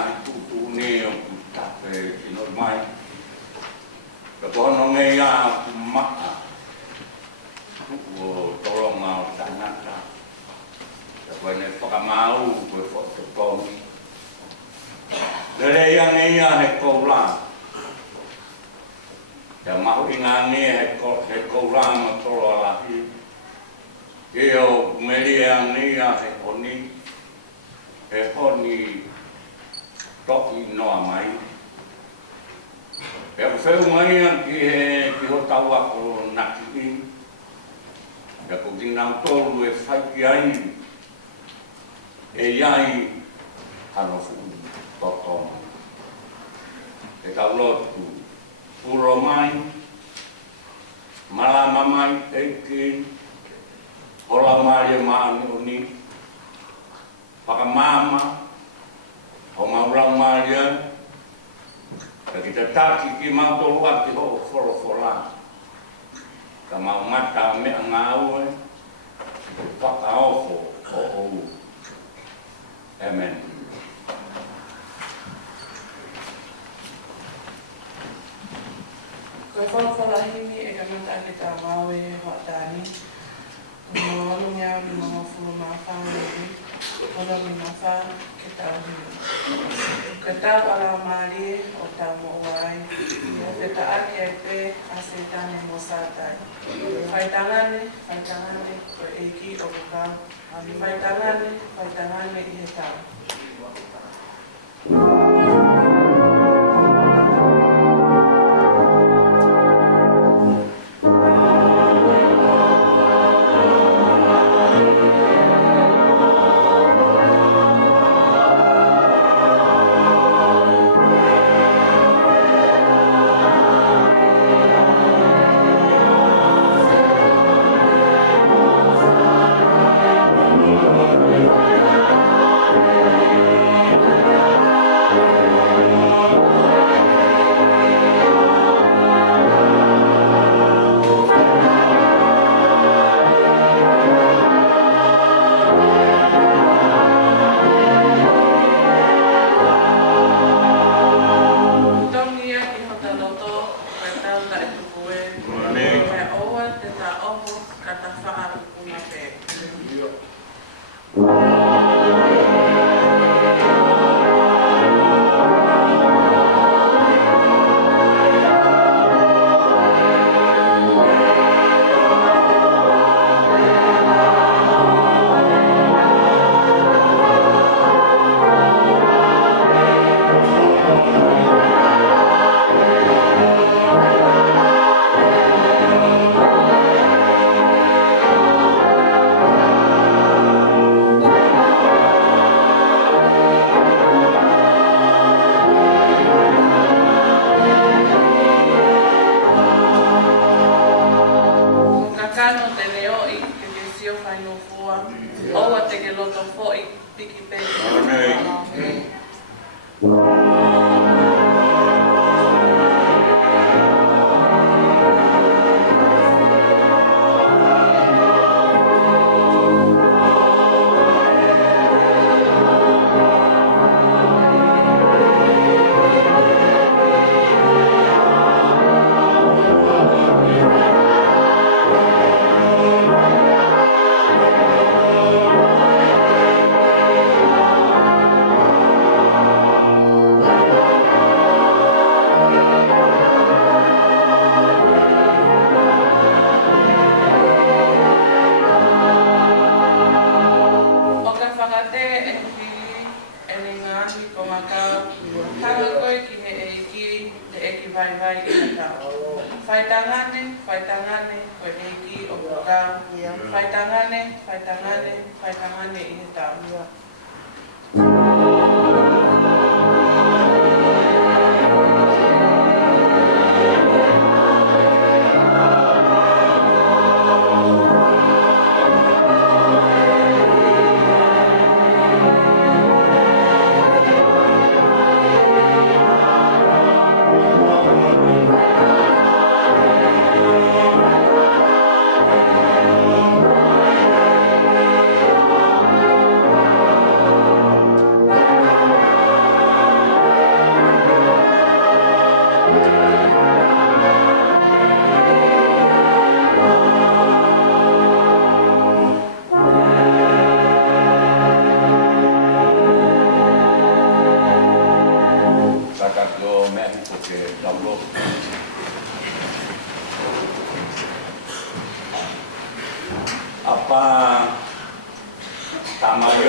nga tutu ne o tape ino mai. Ka tono ngai a maa o toronga o tanaka. Ka koene whakamau koe whakatokoni. Nere ia ngai a he koula. Ka mahu i ngā nge he koula ma toro alahi. E o meri a ngai a he honi. He honi toki noa mai. E o wheu mai ki ho tau ako naki i. E ko ki nau tolu e whaiki ai. E iai hanofu totoma. E kau lotu uro mai. Malama mai teiki. Hola maria maani oni. Pakamama. O maurau maria. Ka kita taki ki mautolu ati ho wholofola. Ka mau mata mea ngāue. Ko whakaofo o ou. Amen. Koe wholofola hini e ka mata ake tā maue hoatani. Mga walunga mi mga fulu mga whāngi. Ola mi mga whā ke tau hini. Ka tau ala maari o tau mo wai. O te ta ake ai pe a se tane mo sātai. Whaitangane ko eiki o kuka. Whaitangane i he tau. Whaitangane i he tau. ahi ko ke taulo. Apa tamai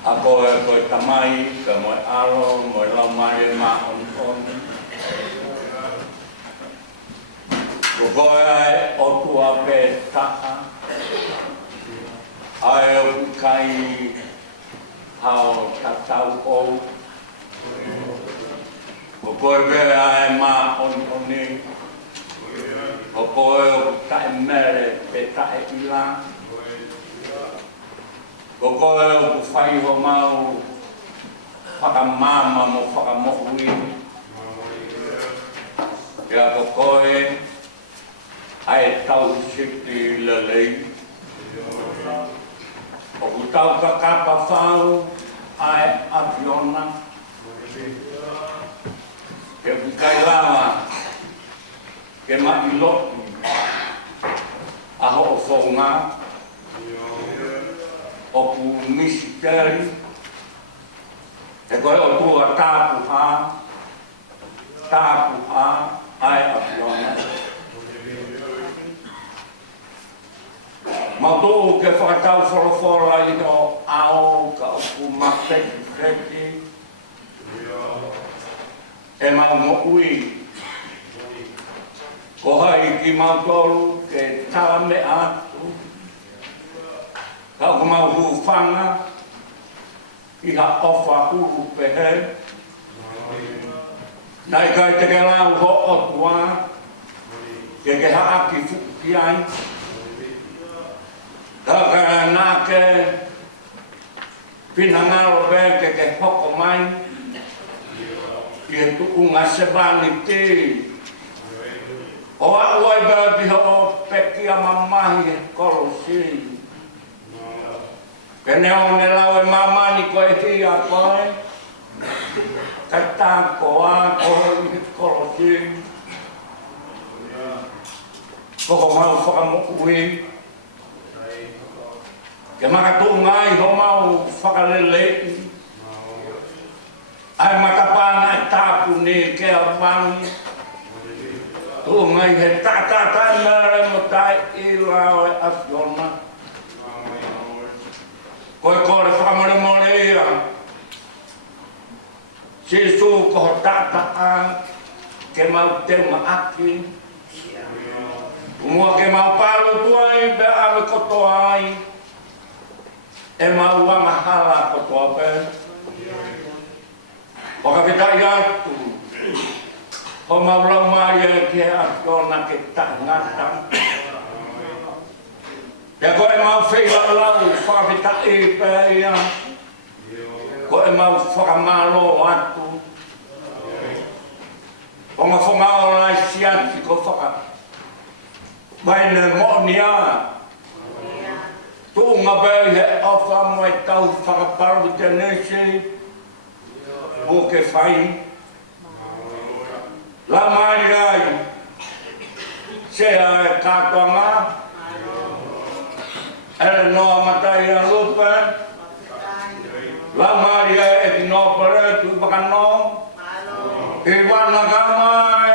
ako ko tamai ke mo alo mo lau mai ma on. Ko ai o tua pe ta ai o kai hao tatau o ko ai ma on ni ko o ta mere pe ta e ila ko o fai ho mau whakamama mo whakamohui ia ko ai tau siki lalei o tau kakapa whau ai afiona ke wikai lama ke mai lotu aho o whaunga o ku misikeri e koe o tua tāpuha ai afiona Mautou ke whakatau whorowhora i no ao ka upu mapeki kreki e mau mo ui ko hai ki mautou ke tawa me atu ka upu mau huwhanga i ha ofa huru pehe nai kai te ke lau ho otua ke haaki fuki ai Taka nake pinangalo beke ke hoko mai Ie tuunga sebani te O awai babi ho peki amamahi kolosi Kene one lawe mamani koe hia koe Kata koa koe kolosi Koko mau whakamokui Ke makatu ngai ho mau whakalele Ai matapana e tāpu ni ke awangi Tu ngai he tātata mere mo tai i lao e afiona Koe kore whakamore more ia Sisu ko tātaa ke mau te maaki Mua ke mau palu tuai be ave koto ai E mau wanga hala ko tope. O ka pitai atu. O mau lau maria ke atona ke tangata. E ko e mau whila lau whapitai pe ia. Ko e mau whakamalo atu. O ma whangao lai siati ko whaka. Mai ne mo nia. Tu ngā bēi he awha moe tau whakaparu te nese o ke whai. La mai rai, se e kātoanga, ere noa matai a lupe, la mai rai e ki noa pare tu wakano, e wana ka mai,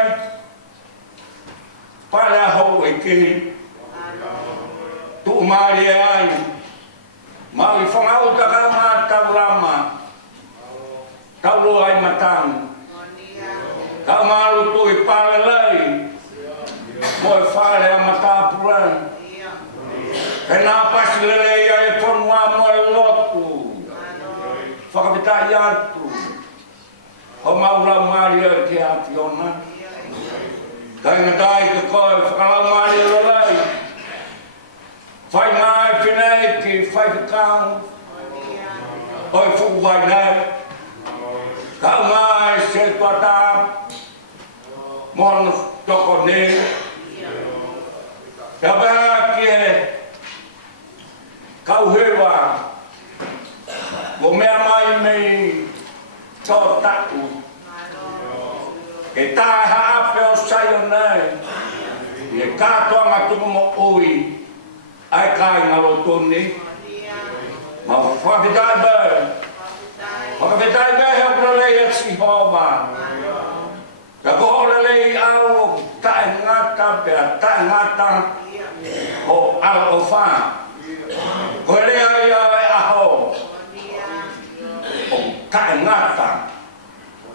pare a hou e ki. Tu mari ai mai whangau taka mā tau rama tau lo ai matang ka maru tu i pārelei mo e whare a matapura e nā pasi lele ia e whanua mo e lotu whakapitai atu ho maura mari ai ke a Fiona kai ngatai ke koe whakalau mari lelei Whai mai whenei ki whai whakau, oi whuku wai nei, kau mai se tuata, mono toko nei, ka bea ki he, kau hewa, ko mea mai mei tō taku, e tae haape o saio nei, e kātoanga tuku mo ui, ai kai ngalo toni ma whakitai bē he prolei atsi si hova. Ka ko le lei au ta ngata pe ta ngata o al ofa. Ko le ai a ho. O ta ngata.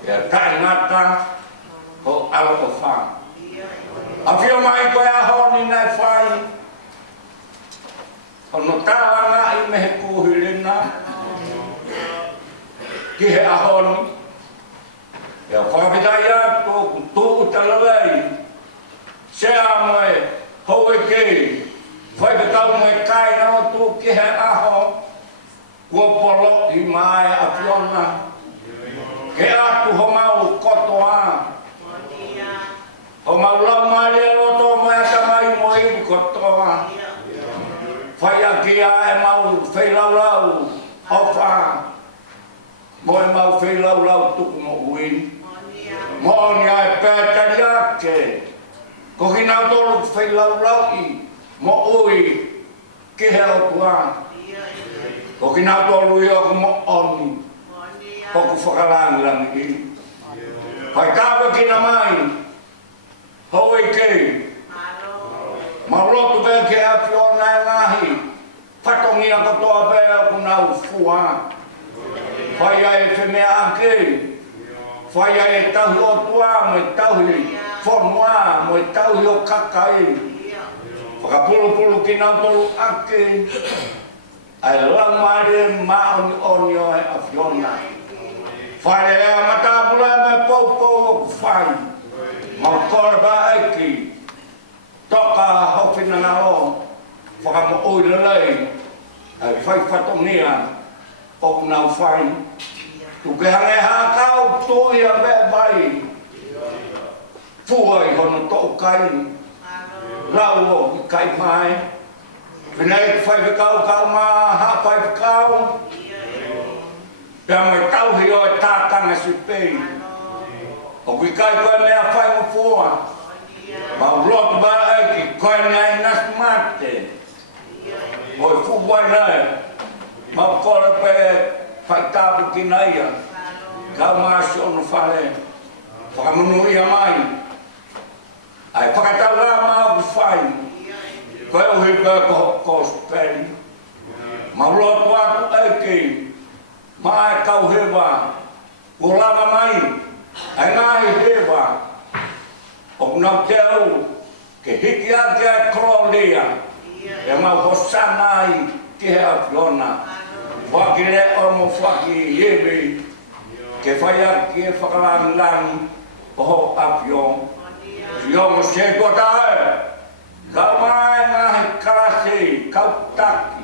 Ya ta ngata o al ofa. Afio mai ko a ho ni nai fai. Ono tawa nga I mehe kuhirina. Ki he ahoni. Ya whakawhitai atu tu talalei. Sea moe howe kei. Whaikatau moe kai nao tu ki he aho. Kua polo I mai a piona. Ke atu ho mau kotoa. Ho mau lau mai e roto moe atamai moe I kotoa. Whai aki a e mau whailau ofa. Moe mau whailau tuku mo uin. Mo ni a e pētari ake. Ko ki nau tolu whailau I. Mo ui. Ki he o tua. Ko ki nau tolu I o mo oni. Ko ku whakarangirangi I. Whai tāpa ki na mai. Hoi kei. Maulotu bea ke a whiona e ngahi. Whatongi a katoa bea ku nau fua. Whai ai te mea ake. Whai ai tauhi o tua me tauhi whonua me tauhi o kakai. Whakapulu ki nau tolu ake. Ai lamare maoni oni o e a whiona. Whai e a matabula me poupou o ku whai. Mau kore ba aiki. Toka hopina na o, whakamo oi lelei, ai whai whatongia, o nau whai. Tu ke hange hakau, tui a bea bai. Fuai hono tō kai, rau o I kai mai. Vinei whai whakau kau mā, ha whai whakau. Pea mai tauhi o e tātanga si pei. O kui kai koe mea whai mo fua. Mau lotu ba aiki, koe nai nas mate. Oi fuwai nai. Mau kore pe whai tāpu ki naia. Kau maasi ono whare. Whakamunu ia mai. Ai whakatau rā mau ku whai. Koe uhi pe ko speri. Mau lotu atu aiki. Mai kau hewa. Ulama mai. Ai ngai hewa. O nau te au, ke hiki ake a krolia, e mau hosanai ki he a whiona. Whaki le o mo whaki iwi, ke whai aki e whakalangilangi o ho a whion. Whion o se kota e, kau mai ngahi karase, kau taki.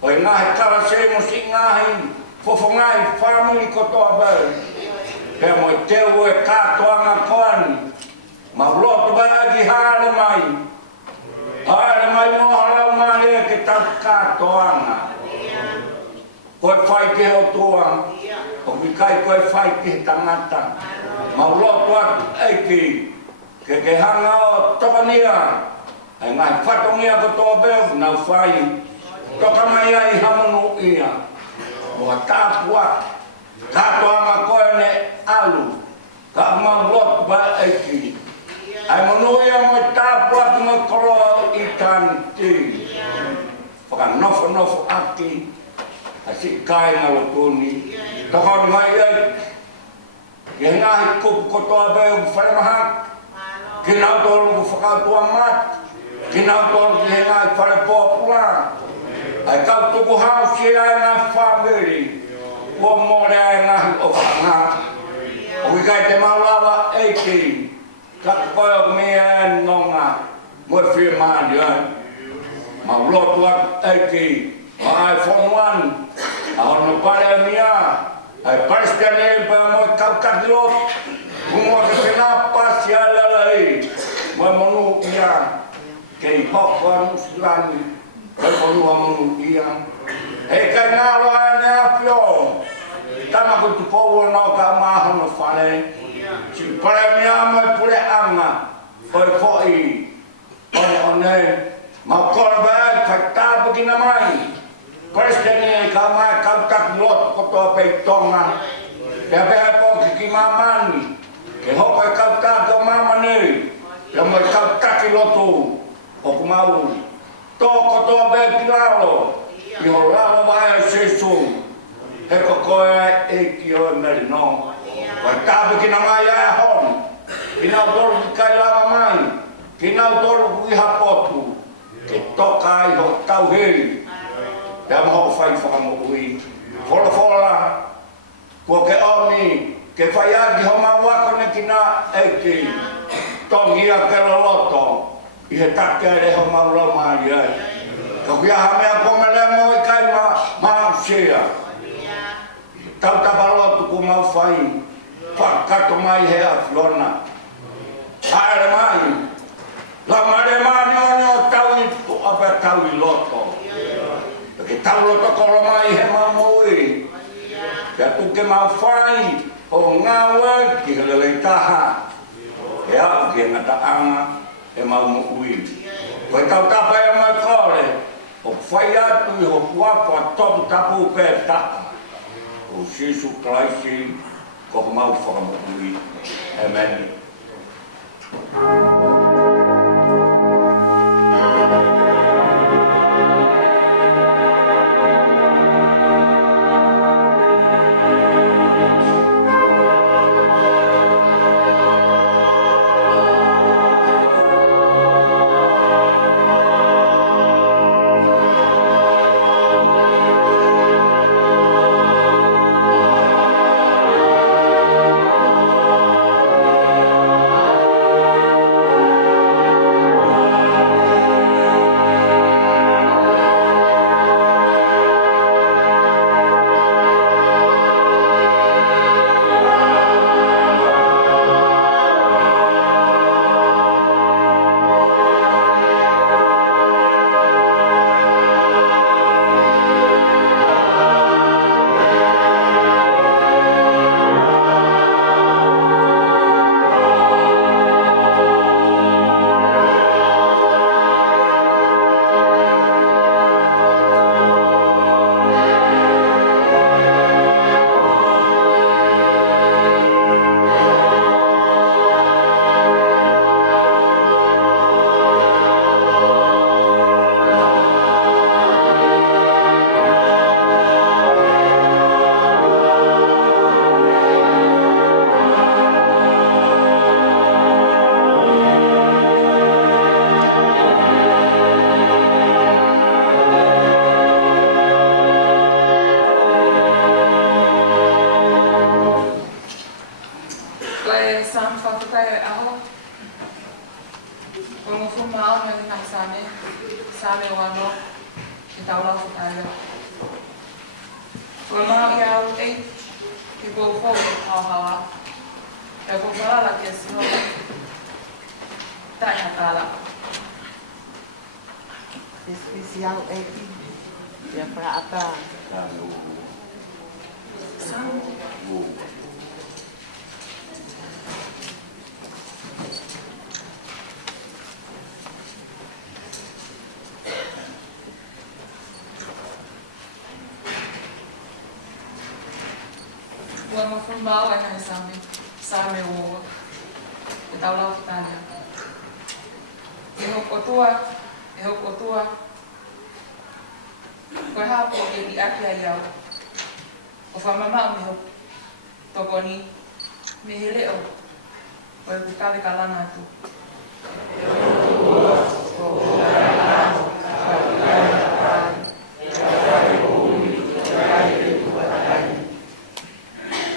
O e ngahi karase mo si ngahi, fofongai whamui kotoa bau. Pe mo te u e katoanga koani. Mau lotu ba agi hale mai. Hale mai mo halau mai e ke tau katoanga. Koe whai ke o tua. O mi kai koe whai ke tangata. Mau lotu atu eiki. Ke hanga o tokania. E ngai whatongia ko toa beu nau whai. Toka mai ai hamanu ia. Moa tāpua. Katoanga koe ne alu. Ka mau lotu ba eiki. Ai monuia mo tāpua ki mo koro I tanti. Whaka nofo aki. A si kai na lotoni. Tohon mai ai. Ke ngahi kupu kotoa beu whalemaha. Ki nau tolu ku whakautua mat. Ki nau tolu ki he ngahi whale pōpula. Ai kau tuku hausi ai ngā whamiri. Ua mōre ai ngahi o whakangā. O kai te maulawa eiki. Ka koe o mea nonga, moe whia maani ai. Mau lotu ak eiki, o ai whonuan, a hono pare mea, ai paristane pa moe kaukati lot, kumoa ke whina pasi alalai, moe monu ia, kei hoko anu silani, koe monua monu ia. Hei kai ngālo ai nea whio, tama kutu pou no ka mahono whare, si pare mea mai pule anga, oi koi, one, mau kora bai, kai tāpu ki na mai. Kristeni ka mai kau tak lot kotoa pei tonga. Pea pea po ki ki mamani. Ke hoko e kau tātou mama nei. Ia mo e kau taki loto o kumau. Tōko toa bea ki lalo. I ho lalo vai a sesu. He kokoe e ki o e meri no. Koe tāpe ki na mai a hon. Ki nau tolu ki kai lava mai. Ki nau tolu ki hapotu. Ke toka ai ho tau hei. Ia mo hoko whai whakamoku i. Fola fola. Kua ke oni. Ke whai aki ho mau wako ne ki na eiki. Tongi a ke loloto. I he take ai ho mau lau mai ai. Ka kia hamea komele mo i kai ma sea. Tau tapalotu ku mau whai. Whakato mai he a Fiona. Haere mai. La mare mani o tau i ape tau i loto. Ke tau loto kolo mai he mamui. Kia tuke mau whai. O ngawe ki helelei taha. E au ki ngata anga e mau mui. Koe tau tapa e mai kore. O whai atu i ho kuapa topu tapu pe tapa. O Jesu Christi ko mau whakamukui. Amen. Mau ai nai same o e tau lau ki tānia. E hoko tua, koe hapo e i aki ai au. O whamamau me hoko toko ni, me he leo, koe ku kawe ka lana atu.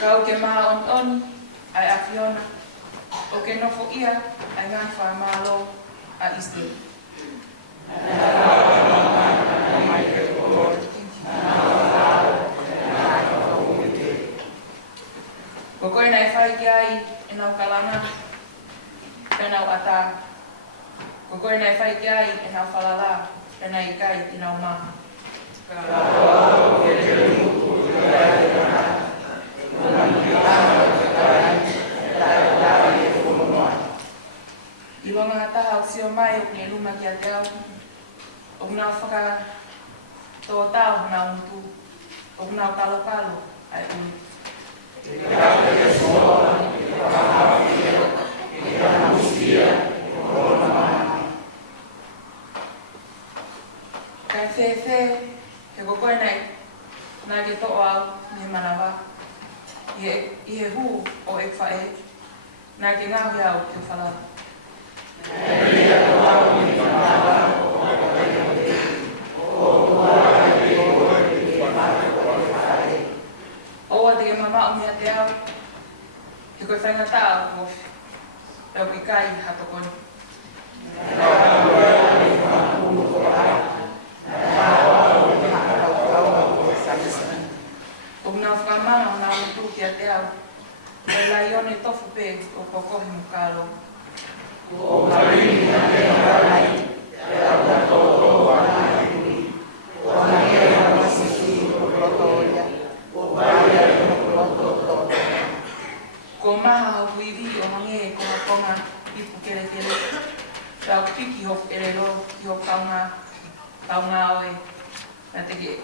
Kau ke maa on ai a Fiona, o ke nofo ia ai ngai whaamalo a Easter. Ko koe nei whai ki ai e nau kalana, e nau ata. Ko koe nei whai ki ai e nau whalala, e nei kai i nau maha. I wanga taha o sio mai o kune luma ki a te au. O kuna whaka tō tau hana untu. O kuna kalo kalo ai ui. i he hu o e whae, nā ke ngāhi au te whalau. Oa te mama o mea te au, he koe whaingata au kofi, pēo ki kai hatokoni. O ngā whakamanga o ngā mutu ki a te au, e lai one tofu pē o kokohi mukalo. O marini a te arai, e au tōtō a nai, o ngā masiki o protoria, o waia o prototo. Ko maha o huivi o mange e kona konga ipu kere kere, tau piki hok erero ki ho kaunga oe, na te ke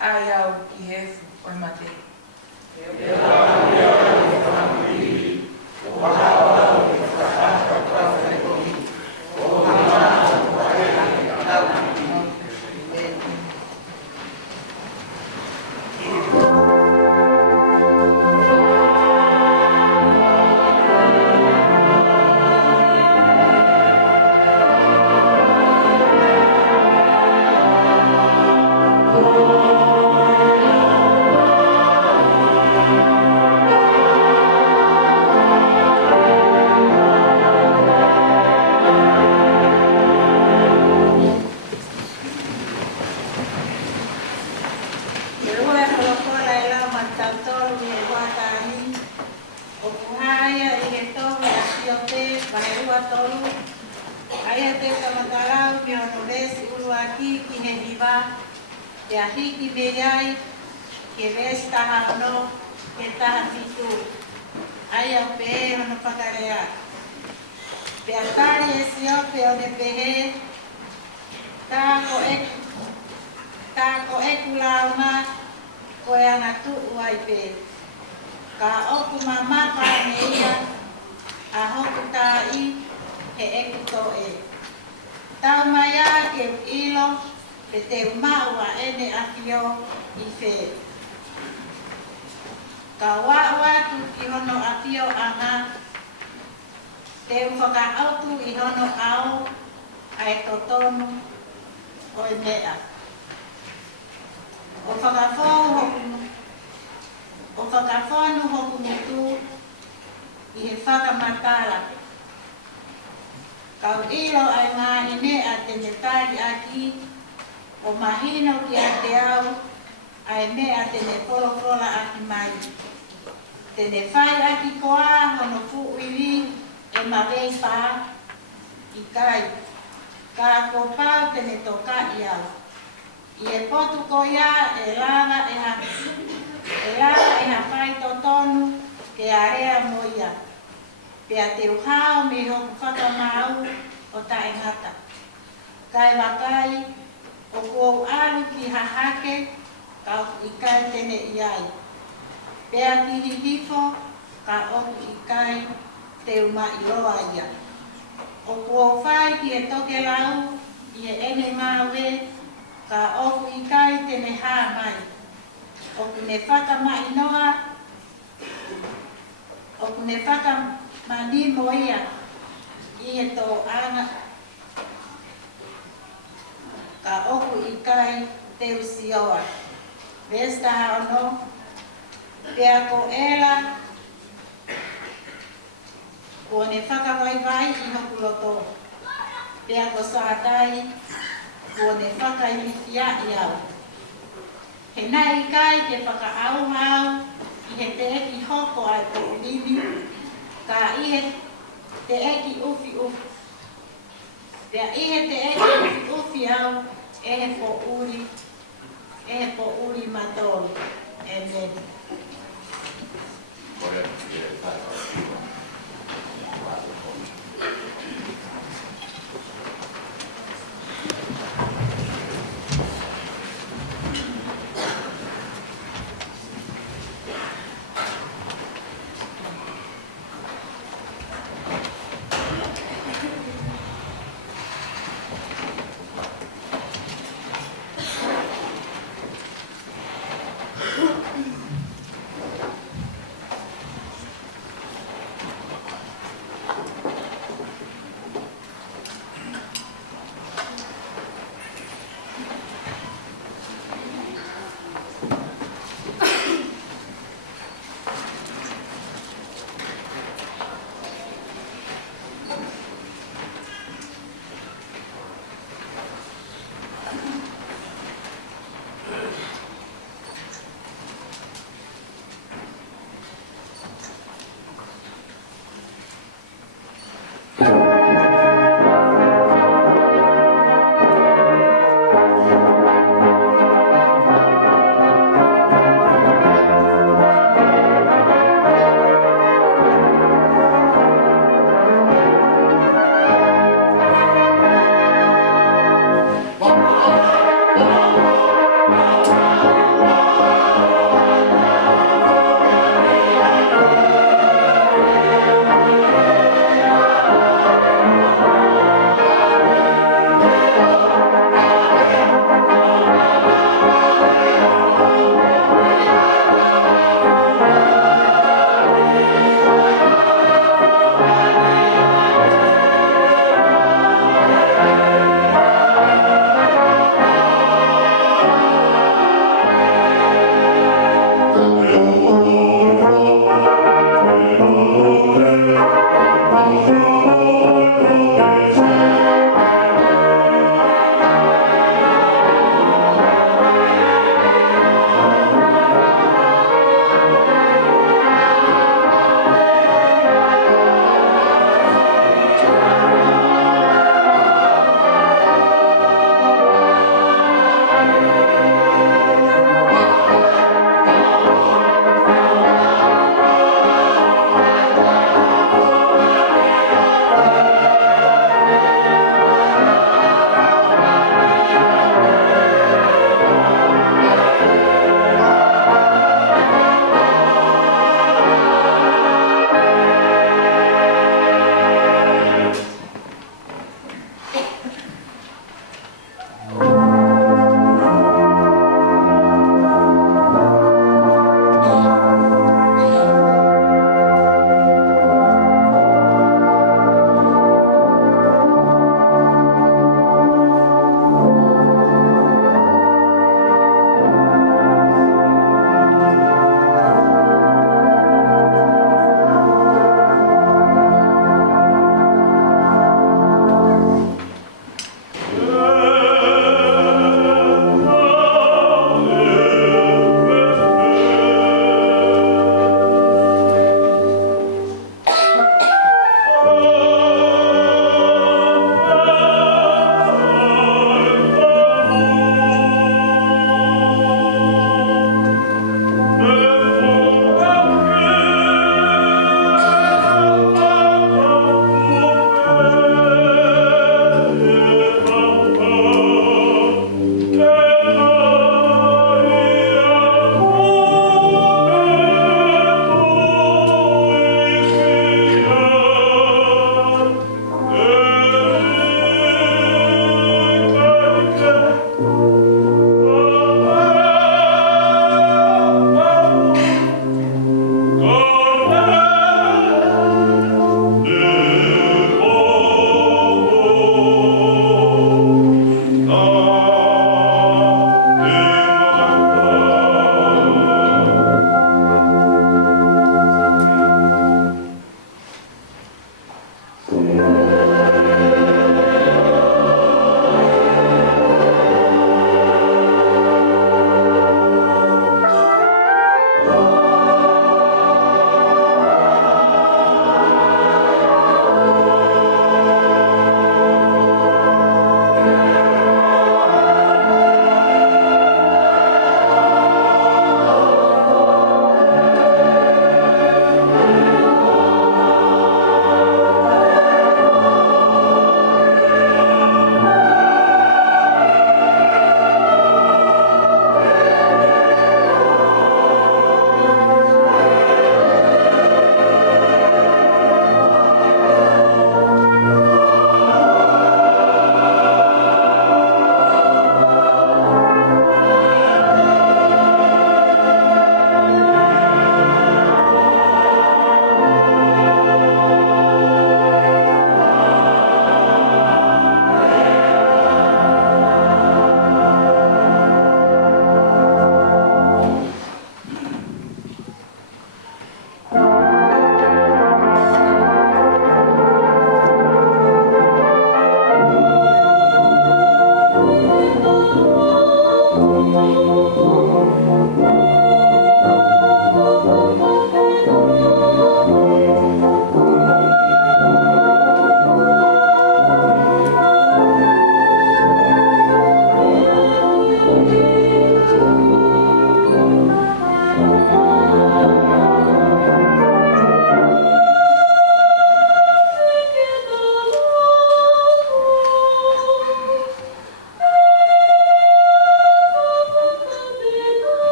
ai au ki hefu o mate. E wākia o whamiri, o wākia o whakaka kawai kohi, o wākia o wākia tau.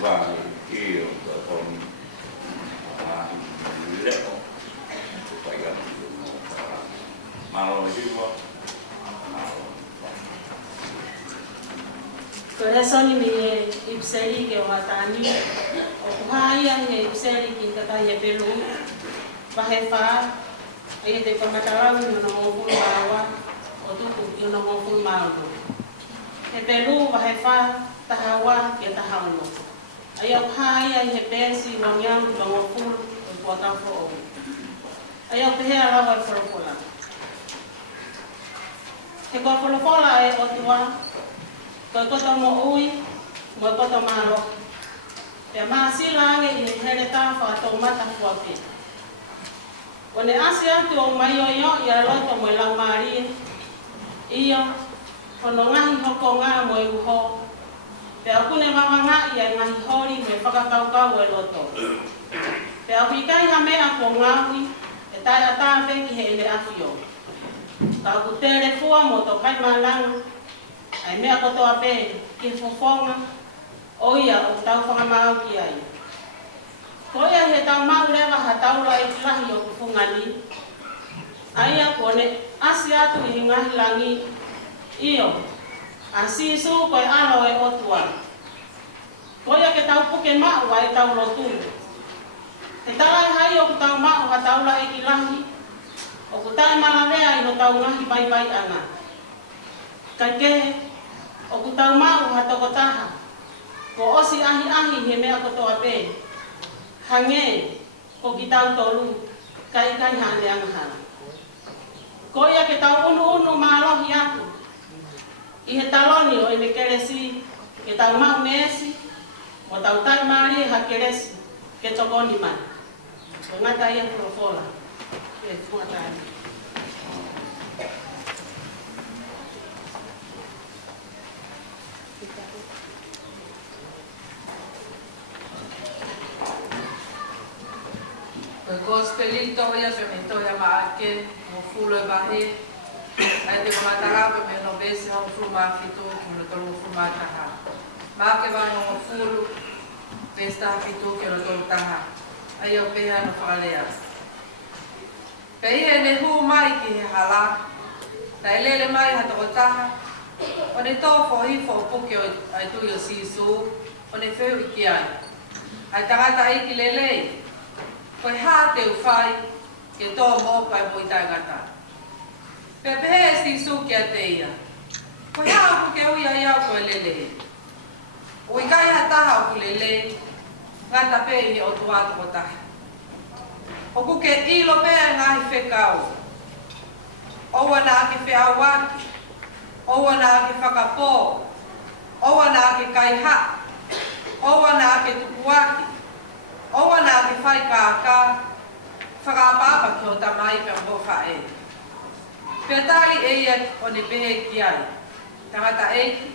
vai e o con leo vai a malo digo Corazón mi ipseri ke watani o kuhaya ni ipseri kita kaya pelu bahefa ay de pamatawag no no bawa o tu ku no mo malo e pelu bahefa tahawa ya tahawno ayaw haya he besi wanyang bangoful o pota fo ayaw pehe ala fo fola e ko fola e o tuwa ko to mo ui mo ko to malo e ma si lange i hele ta fa to mata fuapi one asia to mayo yo ya lo to mo la mari iya kono ngahi hoko nga mo ho pe aku ne mama nga ia ngahi hori me pakakau ka we loto pe aku kai hame aku ngahi e tai ata pe ki hele afio ka ku telefona mo to kai malang ai mea koto ape ki fofonga o ia o tau whanga mau ki ai. Ko ia he tau mau lewa ha tau la i lahi o kufungani. Ai a kone asi atu i ngahi langi iyo. Asi isu koe alo e otua. Ko ia ke tau puke mau ai tau lotu. He talai hai o ku tau mau ha tau la i ki lahi. O ku tai malavea i no tau ngahi bai ana. Kai kehe o ku tau mau ha toko taha. Ko osi ahi he mea koto ape. Hange ko ki tau tolu kai hane angha. Ko ia ke tau unu malohi aku. I he taloni o i me keresi ke tau mau mesi mo tau tai mari ha keresi ke tokoni man. Ko ngata ia profola. Ke ngata ia. Gospelito ya se me toya ma que mo fulo bahe ai te matara pe me no bese ho fuma fito que no tolo fuma taha ma que va no fulo pesta fito que no tolo taha ai o pe no falea pe ne hu mai ki hala dai lele mai ha to taha o ne to fo hi fo pu que ai tu yo sisu o ne fe ki ai tanga tai ki lele Koe hā te uwhai, ke tō mō pai mo i tangata. Pepe si su ki a te ia. Koe hā ku ke uia ia koe lele. O i kai ha taha o ku lele, ngata pe i o tuatu o taha. O ku ke ilo pea ngahi whekau. Oua nā ke whiawaki, oua nā ke whakapō, oua nā ke kaiha, oua nā ke tupuaki. Owa nā ke whai kākā, whakapapa ki o tamai pe mbo whae. Pea tali e ia o ne pehe ki ai, tangata eiki.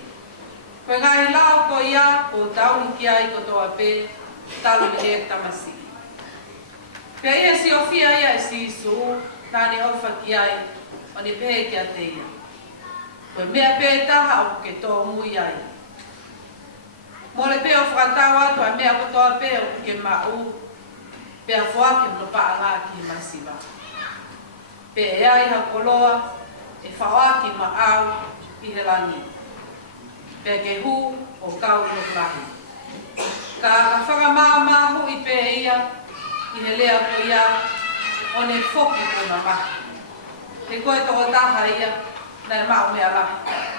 Koe ngai lau ko ia o tauni ki ai ko toa pe, talu ni e tamasi. Pea ia si ofia ia e si isu, nāni ofa ki ai o ne pehe ki a te ia. Koe mea pe taha o ke tō mui ai. Mo le peo whakatau atu a mea kotoa peo ke mau pea whake mno paanga ki masiwa. Pe e ai ha koloa e whawaki ma au i he langi. Pe ke hu o kau no krahi. Ka whakamāmahu i pe ia i he lea ko ia o ne whoki puna mahi. He koe toko taha ia na mau mea lahi.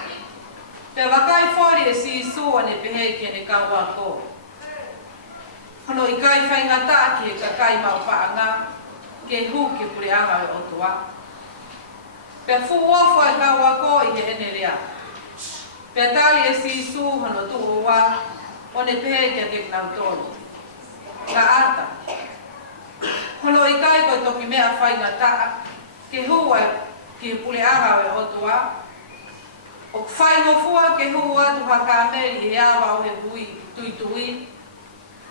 Pe wakai fori e si sua ne pehe ke ne kaua ko. Hano i kai whaingata ki e ka kai mau paanga ke hu ke pureanga e otua. Pe fu ofu e kaua ko i he ene rea. Pe tali e si su hano tu ua o ne pehe ke ke knautoni. Ka ata. Hano i kai ko toki mea whaingata ke hu e ke pureanga e otua. O whai ngofua ke hua tu haka meri he awa o he hui tui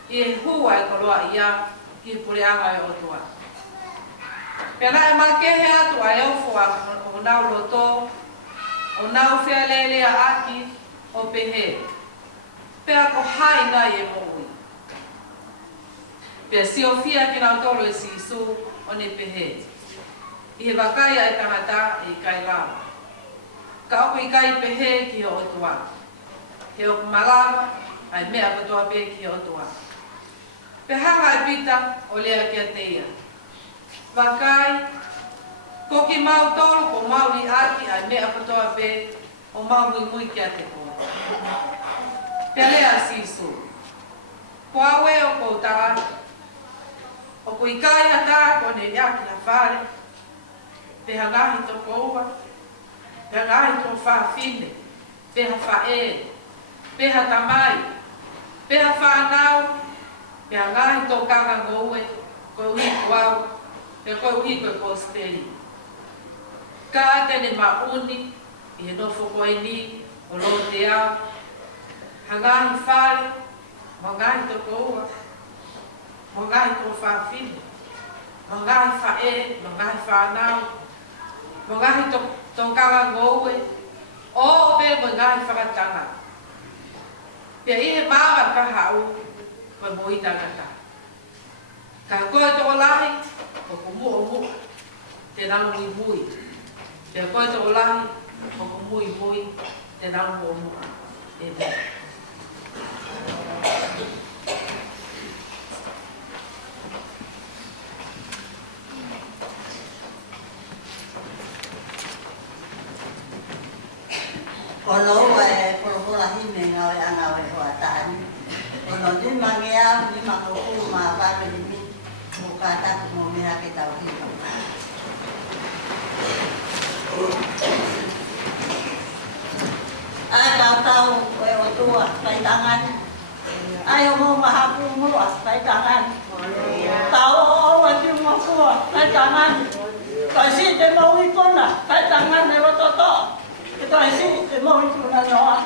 i he hua e koloa ia ki pureanga e otua. Pena e makehe atu a eufua o nau loto, o nau whea lelea aki o pehe. Pea ko hai nai e mo ui. Pea siofia ki nau tolo e si isu o ne pehe. I he wakai ai tangata e kai lawa. Ka oku i kai pehe ki o otua. He oku malawa ai mea katoa pe ki o otua. Pe hanga e pita o lea kia teia. Wakai, ko ki mau tolu ko mau i aki ai mea katoa pe o mau mui mui kia te koa. Pea lea sisu. Ko awe o ko taa. O ko i kai hata ko ne aki a whare. Pe hangahi to koua. Pe hangahi to whaafine. Pe ha whae. Pe ha tamai. Pe ha whanau. Pe hangahi to kanga ngoue. Ko ui kuau. Pe ko ui ko steri. Ka tene mauni. I he nofo koe ni. O lo te au. Hangahi whare. Mangahi to koua. Mangahi to whaafine. Mangahi whae. Mangahi whanau. Mangahi to kanga ngoue. O pe mangahi whakatanga. Pea i he mawa ka hau. Koe moi tangata. Ka koe toko lahi. O ko mua mua. Te nau mui mui. Pea koe toko lahi. O ko mui mui. Te nau mua mua. E mea. Kono e poropola hime ngawe angawe hoa tani. Kono di mangea ni makoku ma babe ni mukata mo mira ke tau hino. Ai tau e o tua kai tangan. Ai o mo mahapu mo kai tangan. Tau o ti mo ko kai tangan. Kai si te mo ikona kai tangan e o toto. Ito ay si mo ito na noa.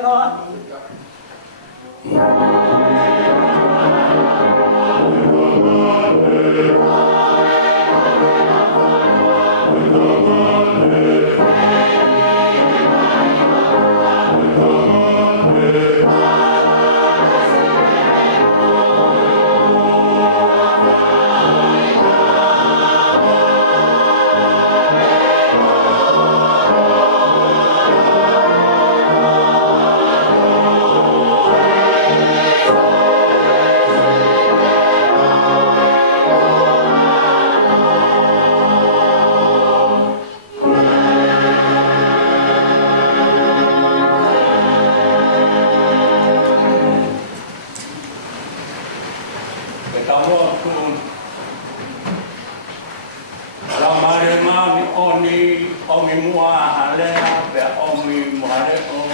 No. mua halea pe omi moare o.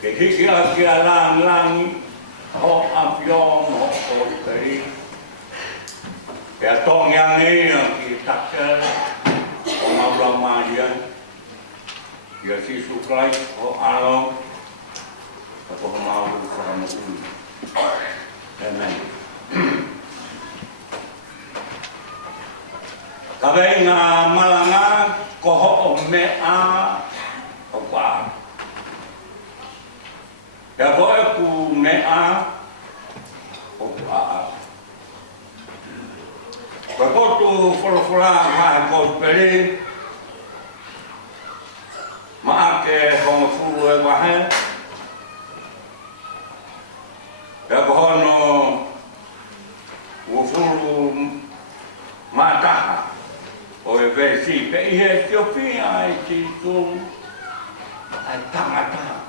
Ke hiki a kia lang ho avion ho o kari. Ke a tongia ngai ki takel o maura maria. Ia sisu Christ o along. Ako maura whakamu. Amen. Ka wei ngā malanga koho o mea o wā. Pea koe ku mea o wā. Koe kotu wholowhola maha kōsperi. Maa ke honga furu e wahe. Pea kohono ua furu mātaha. O e vesi, pe i he Etiopia ai ti tu ai tangata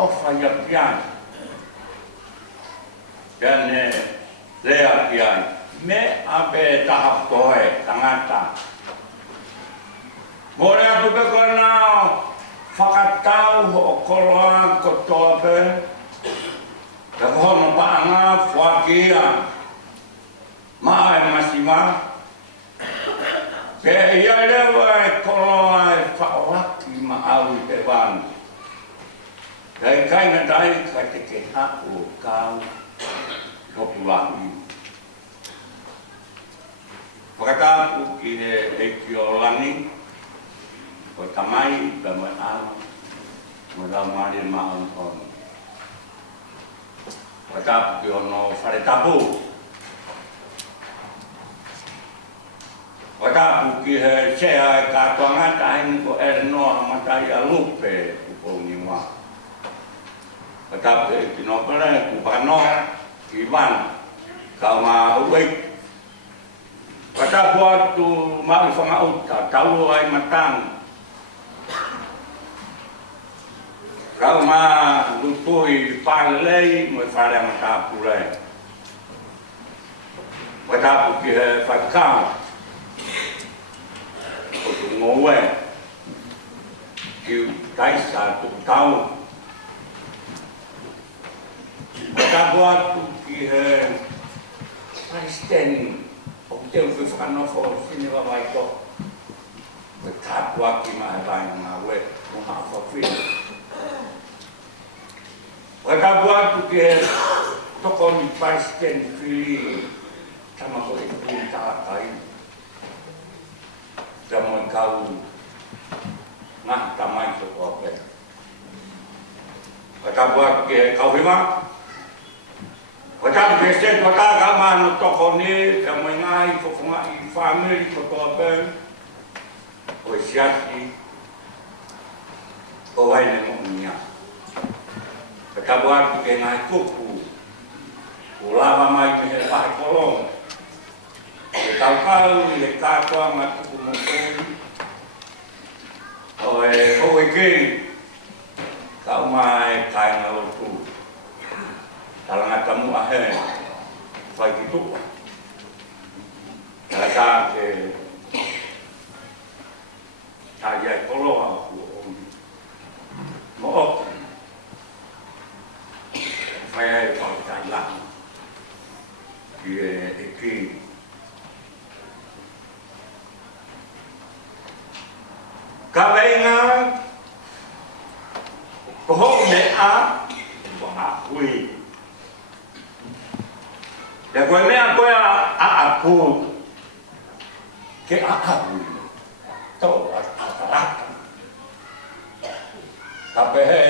o whaia pian. Tēne lea pian. Me abe taha koe tangata. Mōre atu pe koe nao whakatau o koroa kotoa pe. Te kohono paanga whakia. Maa e masima. Pe ia lewa e koloa e whaoraki maau i te wānu. Kai kaina dai ka te ke haku o kāu topu ahi. Whakatāpu ki he eki o lani, o tamai ka mai ama, mo rau maari maau tonu. Whakatāpu ki ono wharetapu. Watapu ki he sea e kātua ngata hini ko ere noa matai a lupe upo ni wā. Watapu he ki nopere ku whakanoa ki wana ka ngā uwei. Watapu atu maui whangauta tau ai matang. Ka ngā lutui whalei mo i whare matapu rei. Watapu ki he whakau. O tu ngoe ki taisa tu tau. Watapu atu ki he Kristeni o te uwhi whakanofo o sini wawai ko. Watapu aki mahe vai ngā we o maa whawhiri. Watapu atu ki he toko ni Kristeni whiri tamako e tū tātai. Ka mo kau ngah tamai to ope. Ka buat ke kau hima. Ka ke se ka ka mano to koni ka mo ngai ko ngai family ko to ope. O siasi. O vai ne mo nia. Ka buat ke ngai kuku. Ulama mai ke pa kolong. Kau le kātua matuku mokuri. O e koe ki, kau mai kai ngā lotu. Talangata mua he, whai ki tuka. Kala tā ke tāiai koloa ku o mo oku. Whai ai whai tai laki. Ki e ki. Ka wenga koho mea wa hui. Ya koe mea koe a apu ke a hui. Tau a tarata. Ka pehe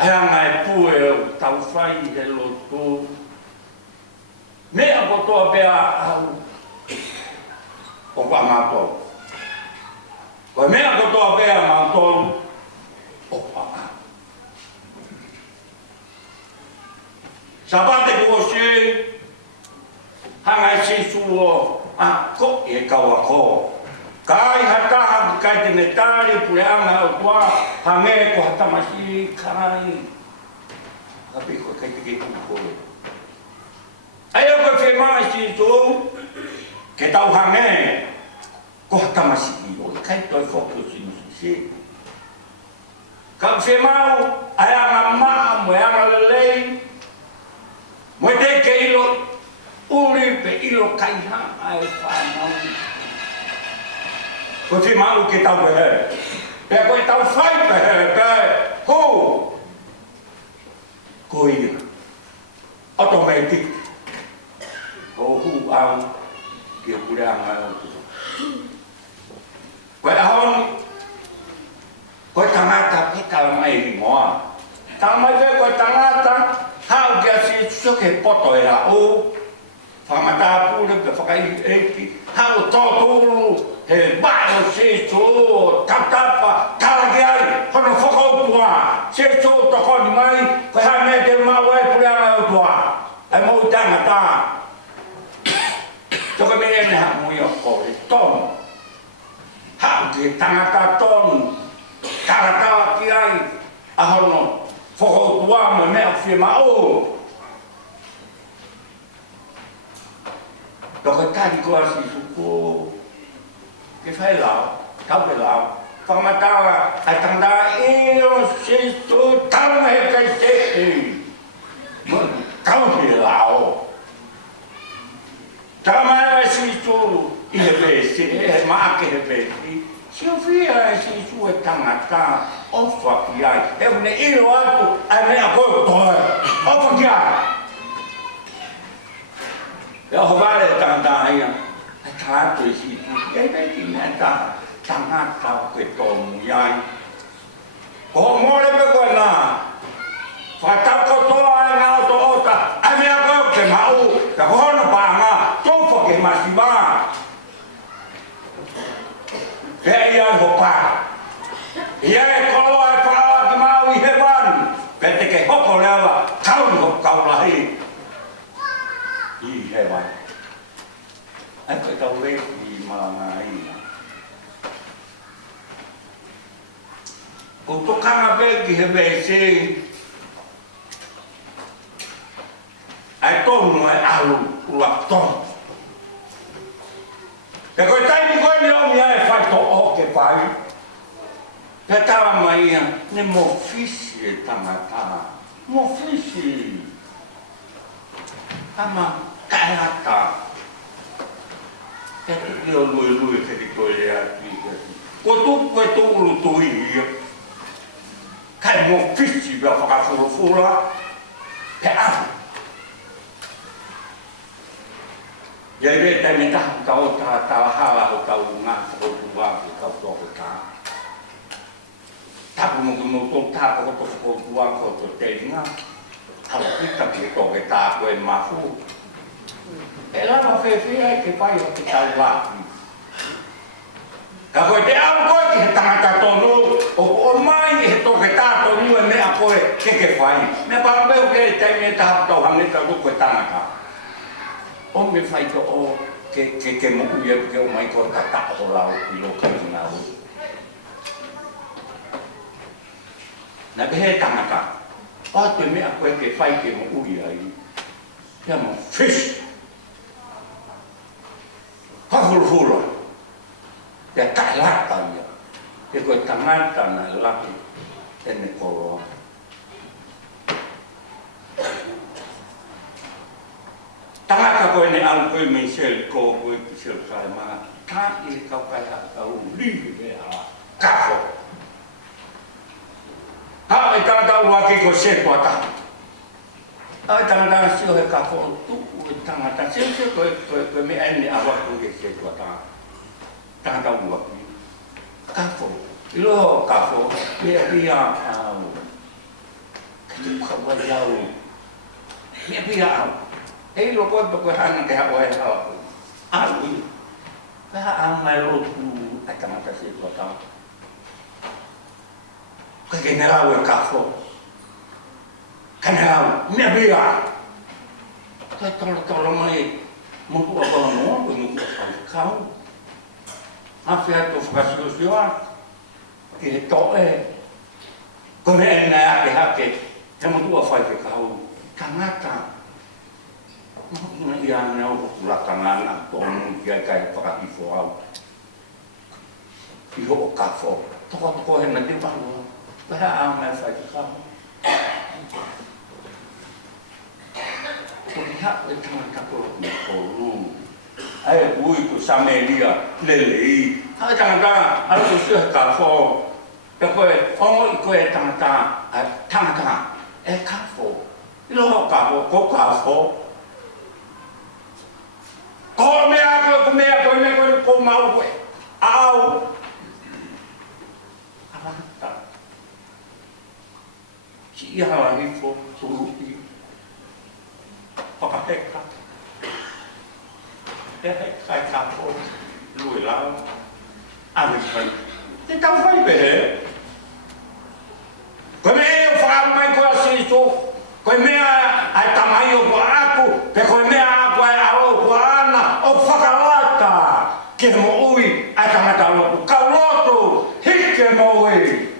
ea ngai pue tau whai he lotu. Mea kotoa pea au o kwa mātou. Koe mea kotoa pēa mātou o whaka. Sabate kua se, hanga e se suo, ko e kaua ko. Kai hataha kai te netari pureanga o tua, hange ko hatamasi kai. Hapi koe kai te ke kuko. Aia koe whi mai se su, ke tau hange ko tamasi o kai toi foto si ka fe mau aya ngama mo ya lei mo te ke ilo uri pe ilo kai ha ai fa mau ko te mau ke tau he pe ko tau fai pe pe ho ko ia automatic ko hu ang ke kurang ai ko ahon ko tangata ke kalmai mo tamai ke ko tangata hau ke si soke poto era o famata pu de fakai eki hau to he ba se so tapa talagai hono foko tua se so to ko mai ko ha me de ma wa pu ana tua ai mo tangata to ko me ne ha mo yo ko ton hau ke tangata ton karata kiai ahono foko tua me me afirma o Kalau tadi kau asyik suku, kita lau, tahu lau. Kalau mata, atang dah ilo situ tahu mereka sih, tahu dia lau. Tahu mana situ ihbesi, mak ihbesi. Sofia situ tangata, ofak ya. Ini ilo tu, ane aku toh, ofak ya. Ya hobare tangata ya thả tuổi gì cái đấy mẹ ta tăng hát cao cái tôm nhai có mua đấy mấy con là phải tao có to ai ngao to ta ai mẹ có cái máu cái con nó bằng à tôi phải cái mà gì ba cái gì hộp à cái con lo phải cái máu gì hết ban cái hộp còn đâu à tháo hộp cầu lại gì hết ban anh phải tao lấy gì mà này untuk kangabe kihebesi ai tom no alu ulak tom e ko tai ni ko ni o mi ai fa to o ke pai pe tava mai ne mo fisi tamata mo fisi ama kaata e io lui che di togliere ko tu lu tu kai mo fisi ba fa fura pe a ya ide ta ni ta ta hala ho ta nga ko tu wa ko to ka ta mo to ta ko tu wa ko to te nga ha ki ta ki to ke ta ko ma fu e la no fe ai che fai o ta wa ka ko te au ko ki ta ta to no o mai e to ke ta to no me a ko ke fai me pa be ke te me ta to ha me ta ko ta na ka o me fai to o ke mo ku ye ke o mai ko ta ta o la o lo ka na o na be he ta na ka o te me a ko ke fai ke mo u ai ya mo fish ha hulu ya kalata ya ke ko tamata na laki ene ko tanga ko ene al ko Michel ko Michel Kalma ta i ka ka u li be ha ka ko ha e ta wa ki ko se ko ta ai tanga si o ka ko tu tanga ta se ko me ene awa ko ke se ko ta tanga wa kafo ilo kafo dia itu kabar jauh dia lo kau tu kau hanya kau awal alu kau amal tu akan mata si kau tahu kau general kafo general dia kau tolong mai mungkin apa mau mungkin apa kau afia to fasosio che to come è nata che temo tu a fare che cau canata ia nea o kulatanga na tonu kia kai whakahifo au. I ho o kafo, toko he na te paru, peha a mai whai te kaho. Ko ni hako e tangata ko me koru. Ai ui ko samelia, lelei. Hai tangata, ala ko siya kafo. Pe koe, ongo I koe tangata, e kafo. I loho kafo, ko kafo. Ko mea ko mau koe. Au. Avanta. Si ia hala hifo, surupi. Pakapeka. Kai kafo, lui lao. Ame pai. Te tau fai behe. Koe mea e whaamu mai koe asiso. Koe mea ai tamai o kua aku. Pe koe mea aku ai alo kua ana. O whakalata. Ke mo ui ai tangata lotu. Kau lotu. Hike mo ui.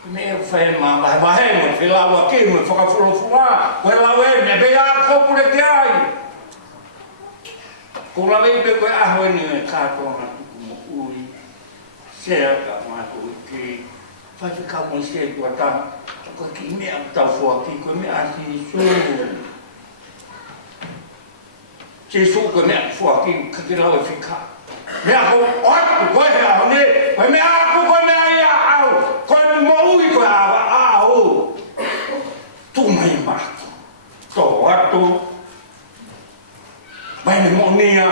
Koe mea whae maa wahe mo. Whilawa ki mo whakafurofua. Koe lawe me bea kopure ki ai. Ko lawe pe koe aho ni e kātoa tuku mo ui. Sea ka mātu ki. Whai ka mo se tua ta. Koe ki mea tau fua ki. Koe mea si su. Se su koe mea fua ki. Ka ki lawe whika. Mea ko oatu koe he aho ne. Koe mea aku koe mea ia au. Koe mo ui koe awa au. Tu mai maki. Tō atu. Mai me monia.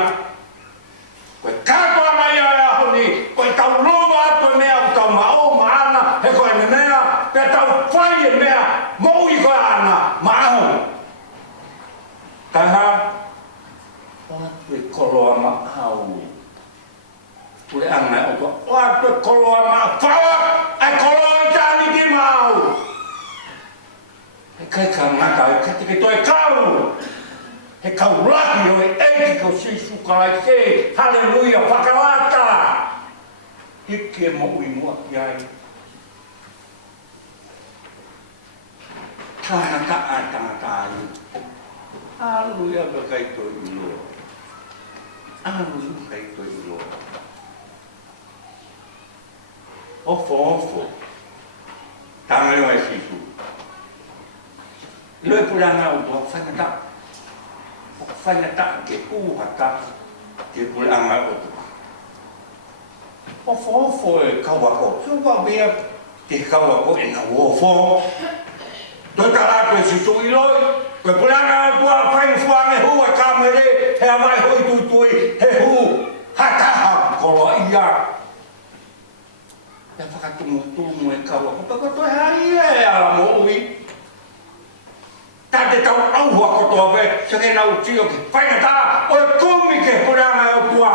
Koe katoa mai ai aho ni. Koe tau loa atu mea tau mao maana. He koe me mea. Pe tau whai e mea. Moui koe ana. Maaho. Kaha. Atu e koloa ma hau. Ule anga o toa. Atu e koloa ma whawa. Ai koloa I tāni ki mau. He kai ka ngaka. He kati ki toi kau. He kau lahi o e eiki ko sisu kalai se. Halleluja, whakalata. Hike mo ui mua ki ai. Tānata a tangata ai. Halleluja, ka kai toi ilo. Halleluja, kai toi ilo. Ofo. Tanga leo e sisu. Ilo e puranga o tua whanata. Whanata ke uhata ke pulanga o tua. Ofo e kawako. Suwa bea te kawako e na uofo. Toi talato e sisu iloi. Koe pulanga o tua whainfuane hu e kamere. He amai hoi tutui. He hu. Hataha kolo ia. E whakatumu e kawako. Pako toi hai e ala mo ui. Tate tau auhua kotoa pe, sange nau tio ki whainata, o e kumi ke puranga o tua.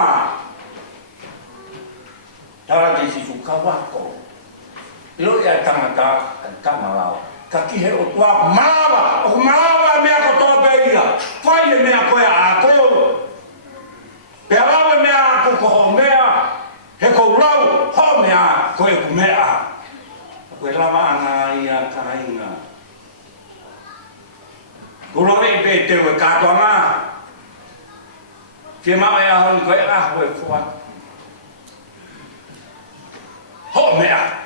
Tara te sisu kawako. Ilo ia tangata, tamalao. Ka kihe o tua malawa, o malawa mea kotoa pe ia. Whai e mea koe a ako. Pe alawe mea ako koho mea, he kou rau, ho mea koe ku mea. Koe lama ana ia kainga. Kuro me pe te we katoa ngā. Ke mawe aho ni koe aho e fua. Ho mea.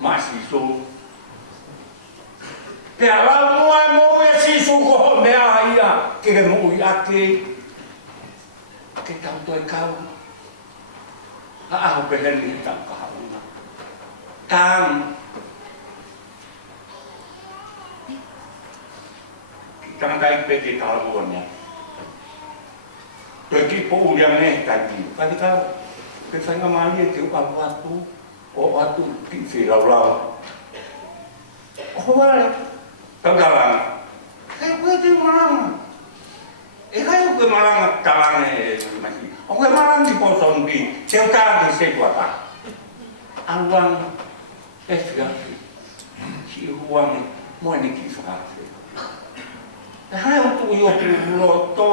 Ma sisu. Pe alau mua e mo e sisu ko ho mea ia. Ke ke mo i ake. Ke tau toi kau. Ha aho pe heni e tau kahaunga. Tang. Tangai peke talabuannya. Pergi po uliang ne tadi. Kali kau kesanga mali ke waktu waktu ki firau. Oh wala. Tagalang. Kaya pwede marang. Kayo ke marang talang masih. Oh ke marang di poson bi. Teuta di setuata. Awang FGP. Si huang mo ni kisah. Hai o tu yo to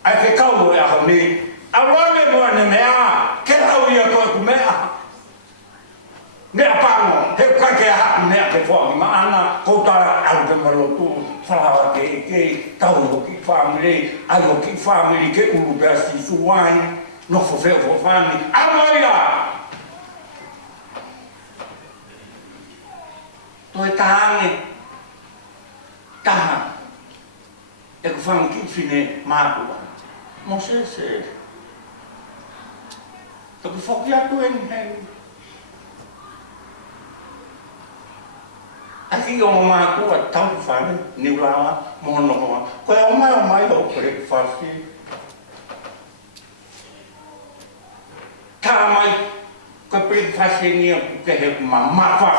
ai ke kau e aho ni awa me mo ne mea ke tau ia ko ku mea ne apango he ka ke ha ne ke fo ma ana whalawa ke tau o ki family, ai o ki family ke ulu pea si suai, no fo feo fo family, amoia! Toi taange, taha, e ku whang ki whine mātua, mo se se. Taku whoki atu e ni hei. Aki o mātua tau ki whane, niu lawa, mohono hoa. Koe o mai o kore ki whasi. Tā mai, koe pere whasi nia ku ke he mawha.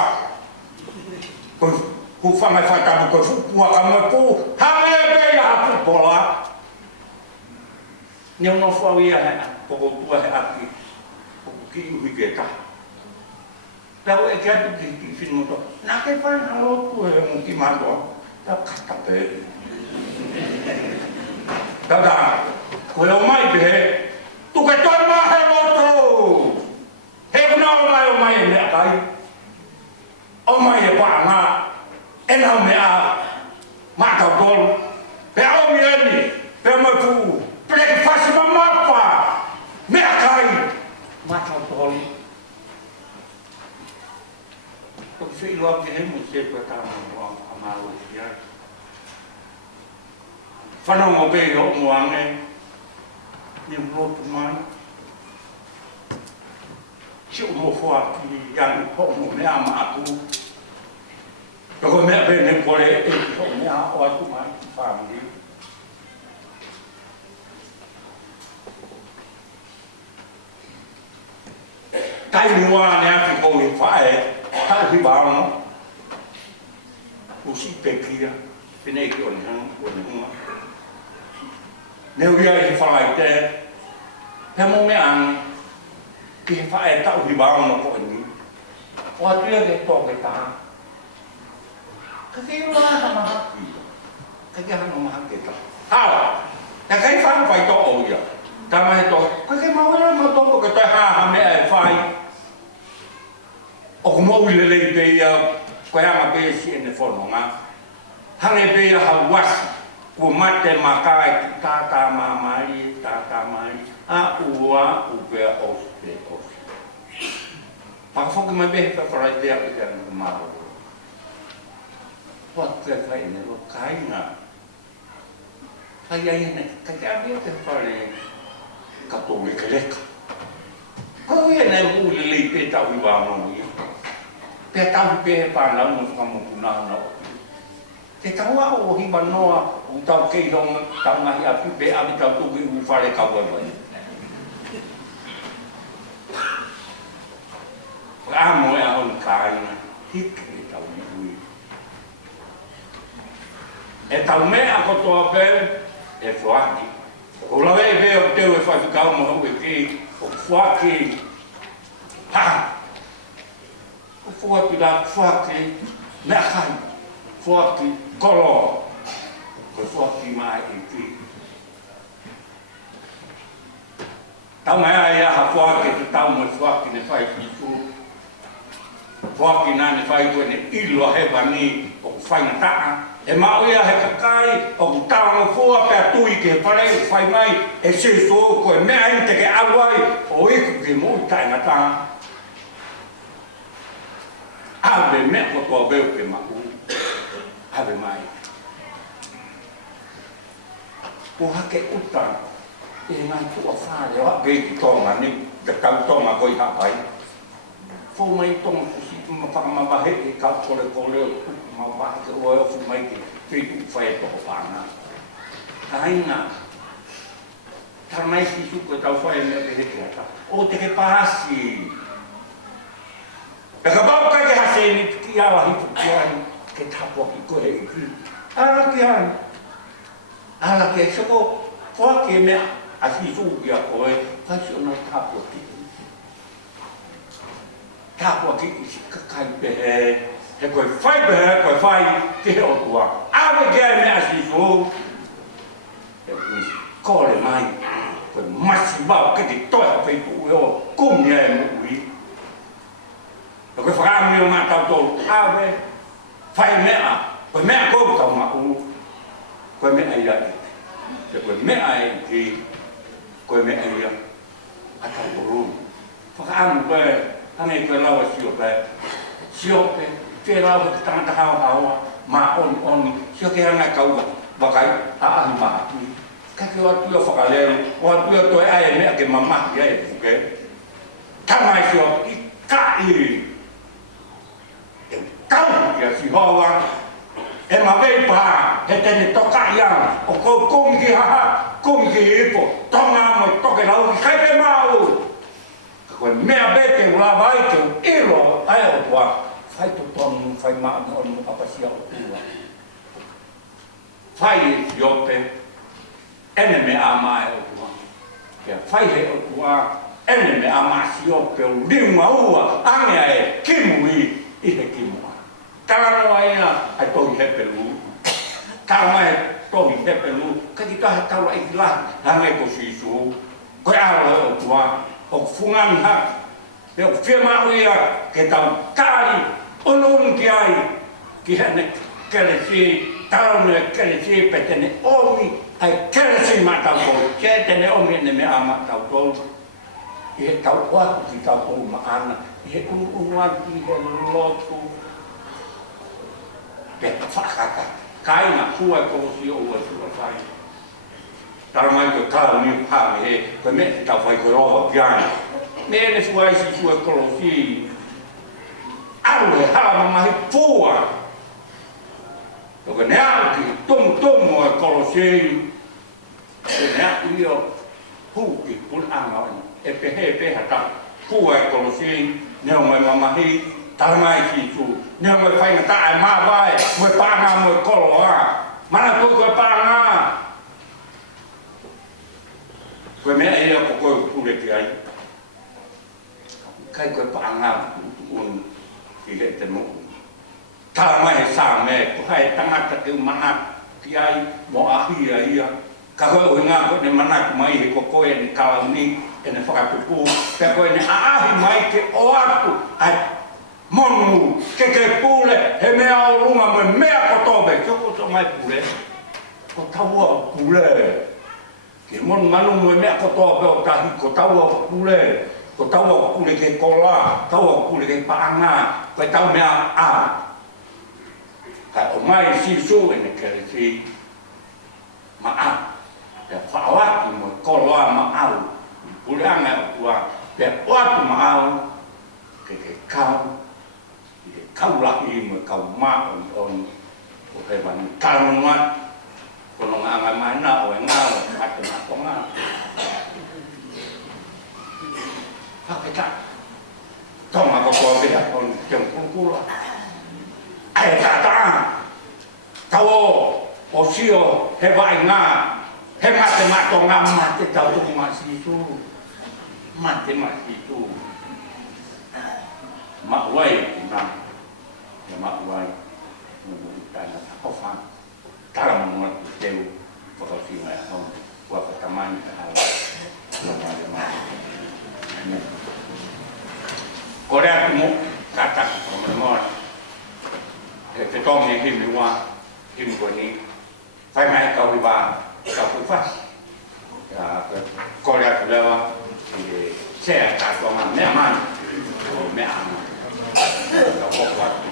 Koe ku whangai whatamu koe whupua ka moe pū, hame e pei a pupola. Niu no whau ia he, poko tua he aki, poko ki uhi ke taha. Tau e kia tu ki whinuto, nā kei whai halotu e mo ki mātua, tau kata pe. Tata, koe o mai pe he, tu ke toi mā he loto! He kuna o mai e mea kai. O mai e paa ngā, e nau mea mātau tolu. Pe au mi eni, pe mai fu, pleki whasi ma mapa, mea kai, mātau tolu. Kau sei loa ki he mo se kua tāma a māua ki ai. Whanau ngō pēi o moange, ni mrotu mai. Si o mo whua ki yang ho mo mea ma atu. Toko mea pēne kore e ki ho mea o atu mai ki whamiri. Tai mua nea ki kou i whae, tai hi wāno, usi pekia, pinei ki o ni hunga. Neu ia i whae te, he mo me ang, ki he whae tau hi wāno ko ni. O atuia ke tōke tā. Ka kei roa ha maha ki. Ka kei hano maha ke tā. Hau, ta kei whānu whai tō o ia. Tā mahe tō, ka kei mawera ma tōko ke toi ha mea e whai. O mo ulele pe ia ko ama pe si ene fono nga hange pe ia hawasi ko mate makai tata mamai a ua upe oste pa fo que me be pa para idea que era malo what que vai ne lo kaina ai ai ne ka había que fare católica leka ko ia ne ulele pe ta uwa no pe tau pe pa na mo ka mo na na te tau o hi noa u tau ke long tau ngai a pe a tau tu ki u fare ka wa mai a mo e a on kai na hik e tau ni ui e tau me a ko to pe e fuaki o la ve o teu e fa ka mo o ki o fuaki ha Fuaki la fuaki mekai fuaki kolo ko fuaki mai ki tau mai ai ha fuaki tau mo fuaki ne fai ki fu fuaki na ne fai ko ne ilo he bani o fai na ta e ma ia he kai o tau mo fua pe tui ke pare fai mai e se so ko me ai te ke awai o i ki mo tai na ta ave me ko to veo ke ma ave mai o ha ke uta e nga tu a fa le wa ke to ma ni de ka to ma ko i ha pai fo mai to si ma fa ma ba he ka ko le ma ba ke o fu mai ke tu fa e to pa na kaina tar mai si su ko ta fa e me ke he ta o te ke pasi Acabou que a gente que ela rico que tá pouco correr aqui. Ela que chegou porque me assim subiu a coisa, faz uma tábua aqui. Tábua aqui que cai pé, é coisa faz que o tua. A que me assim subiu. Eu corre mais, foi mais mal que de todo feito eu como é muito. Eu vou falar meu matau todo, ave, fai mea, pois mea como tau macu, koe mea ia e. Te koe mea e ki, koe mea ia. Ata uru. Whakaamu koe, hange koe lawa sio koe. Sio pe, te lawa te tangata hawa hawa, ma oni, sio ke hanga kaua. Wakai, aahi maha tui. Kaki o atu ia whakalero, o atu ia toi ae mea ke mamahi ae fuke. Tamai sio, i ka i. E kau kia si hoa e ma vei pa, he tene toka ia, o kou komi ki haha, komi ki ipo, tonga mo toke lau ki kai pe mau. Ka koe mea bete ula vai ke u iro, ae o tua, whai to tonu, whai maa mo onu apasia o tua. Whai e si ope, ene me a mae o tua. Kia whai he o tua, ene me a maa si ope o liunga ua, ange e kimu i he kimu. Tara noa ina, ai tohi hepe lu. Tara mai tohi hepe lu. Kaki taha taura i lahi, hangai ko sisu. Koe awa o tua, o fungani ha. E o whia mau ia, ke tau kari, onun ki ai. Ki hene kelesi, taune kelesi, pe tene omi, ai kelesi matau tolu. Ke tene omi ne me a matau tolu. I he tau watu ki tau tolu maana. I he unuaki, i he lotu. Pe whakaka, kai na hua kolosi o ua sura whai. Tara mai koe kala ni pāme he, koe me te tau whai koe rowa piana. Me ene fuai si sua kolosi. Aru he hala mahi pua. Toka nea ki tomu e kolosi. E nea io huki punanga wani. E peha ta pua e kolosi. Neo mai mamahi. Tara mai ki tu, nea moe whainga tae maa vai, moe pānga moe kolo a. Mana tui koe pānga. Koe mea ea ko koe upure ki ai. Kai koe pānga un ki he te mo. Tara mai he sā me, ko hai tangata te umana ki ai, mo ahia ia. Ka koe oi ngā koe ne manaku mai he ko koe ne kalauni, e ne whakatupu. Pea koe ne aahi mai ke o atu, ai monu, ke pule, he mea o runga mo mea kotobe, ke o mai pule, ko taua pule. Ke monu manu mo mea kotobe o tahi, ko taua pule, ko taua pule ke kola, taua pule ke paanga, ko tau mea a. Ka o mai sisu ene kere si ma a. Pe whaawaki mo kola ma au, pule anga o tua, pe oatu ma au, ke kau, kau laki mo kau ma on o he wani karangat kono nganga mana o ngao atu na konga hakika tonga ko ko be on kem kula ai ta tao o sio he vai nga he mate mato nga mate tau tu masi tu mate masi tu ma wai na ya mak wai mengurutan apa faham cara menguat teu bakal sini ya buat teman hal Korea mu kata teman te tom ni him wa him ko ni fai mai kau di ba kau pun fas ya Korea tu lewa di saya kata teman me aman o me aman kau buat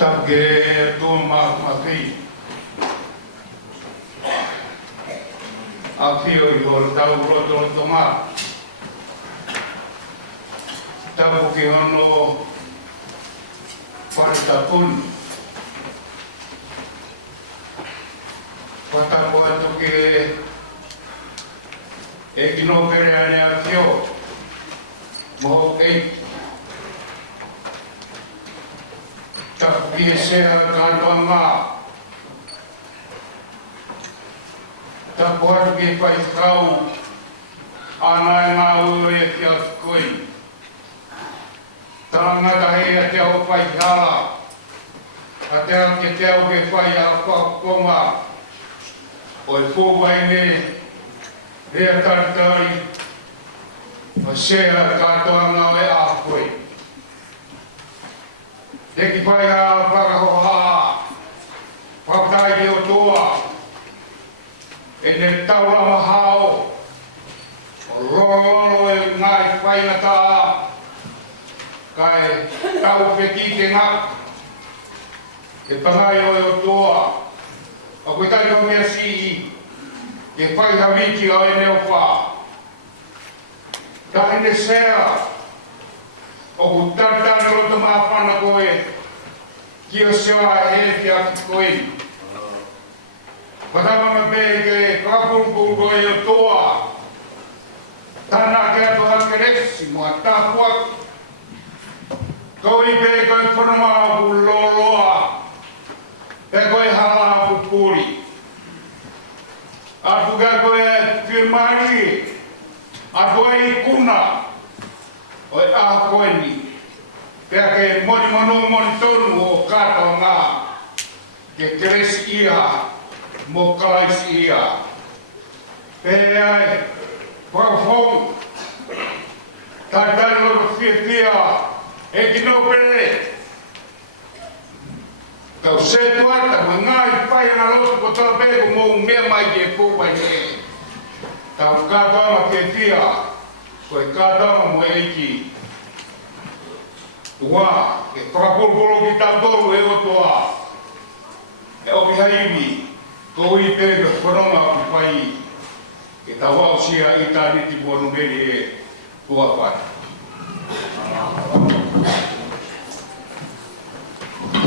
Tapke tu maki. Afio i hor tau roto toma. Tapu ki hono paritapun. Patapu atu ke e kino pere ane afio. Mo e tapu ki e sea katoanga. Tapu atu ki pai kau ana ngā ue e ki atu koi. Tangata hei a te au pai hala. A te au ke te au ke pai a whakakonga. O e fōwai ne rea taritari. O sea katoa ngā e a koe. Te ki pai a whakahoha. Whakatai te o toa. E ne taurama hao. O roro e ngai whainata. Kai tau peki te ngak. Ke pangai o e o toa. A koe tari o mea si ke whai hawiki a e neo wha. Ta ene sea. O ku taritari o te mawhana koe. Ki o sewa e ki aki koe. Patamana pe ke kapulpul koe o toa. Tana ke atu hakeresi mua tapuak. Kau i pe koe whanama ku loloa. Pe koe hala ku puri. Atu ka koe firmari. Atu ai kuna. O e a koe ni. Pe ke moni manu moni tonu o kato ngā. Ke keresi ia. Mo kalaisi ia. Pe ai. Whakafong. Tātai loro whiawhia. E kino pere. Kau se tuata, ma ngai pai na lotu ko tau pego mo mea mai ke fōwai ne. Tau kātama ke whia. Koe kātama mo eiki. Ua, ke whakapulpolo ki tau toru e o toa. E oki haiwi. Ko i pere whanonga ku pai. Ke tau au sia i tā niti buonu meri e kua pai.